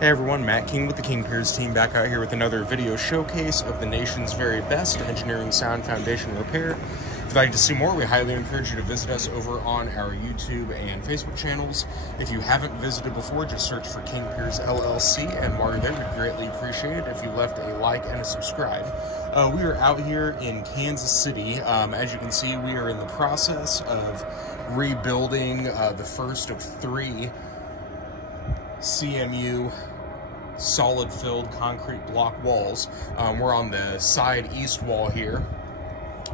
Hey everyone, Matt King with the King Piers team back out here with another video showcase of the nation's very best engineering sound foundation repair. If you'd like to see more, we highly encourage you to visit us over on our YouTube and Facebook channels. If you haven't visited before, just search for King Piers LLC, and while you're there, we'd greatly appreciate it if you left a like and a subscribe. We are out here in Kansas City. As you can see, we are in the process of rebuilding the first of 3 CMU solid filled concrete block walls. We're on the side east wall here,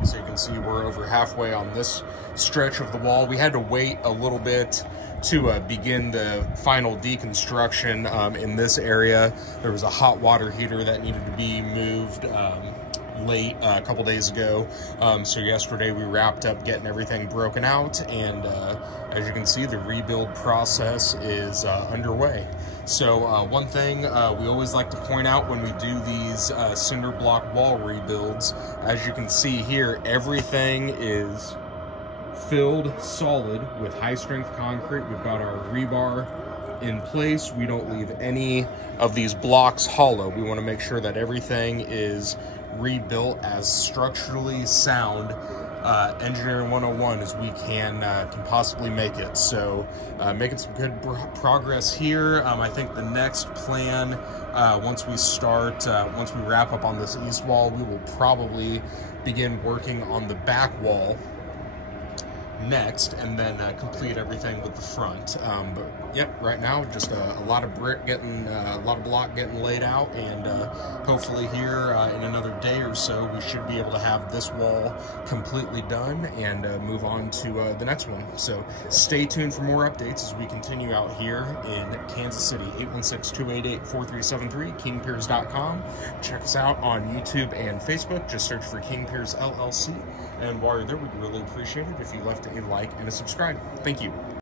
so you can see we're over halfway on this stretch of the wall. We had to wait a little bit to begin the final deconstruction in this area. There was a hot water heater that needed to be moved late a couple days ago, so yesterday we wrapped up getting everything broken out, and as you can see, the rebuild process is underway. So one thing we always like to point out when we do these Cinderblock wall rebuilds, as you can see here, everything is filled solid with high strength concrete. We've got our rebar in place. We don't leave any of these blocks hollow. We want to make sure that everything is rebuilt as structurally sound, engineering 101 as we can possibly make it. So making some good progress here. I think the next plan, once we wrap up on this east wall, we will probably begin working on the back wall next, and then complete everything with the front. But yep, right now just a lot of brick getting, a lot of block getting laid out, and hopefully here in another day or so we should be able to have this wall completely done and move on to the next one. So stay tuned for more updates as we continue out here in Kansas City. 816-288-4373, kingpiers.com. Check us out on YouTube and Facebook. Just search for King Piers LLC, and while you're there, we'd really appreciate it if you left a like and a subscribe. Thank you.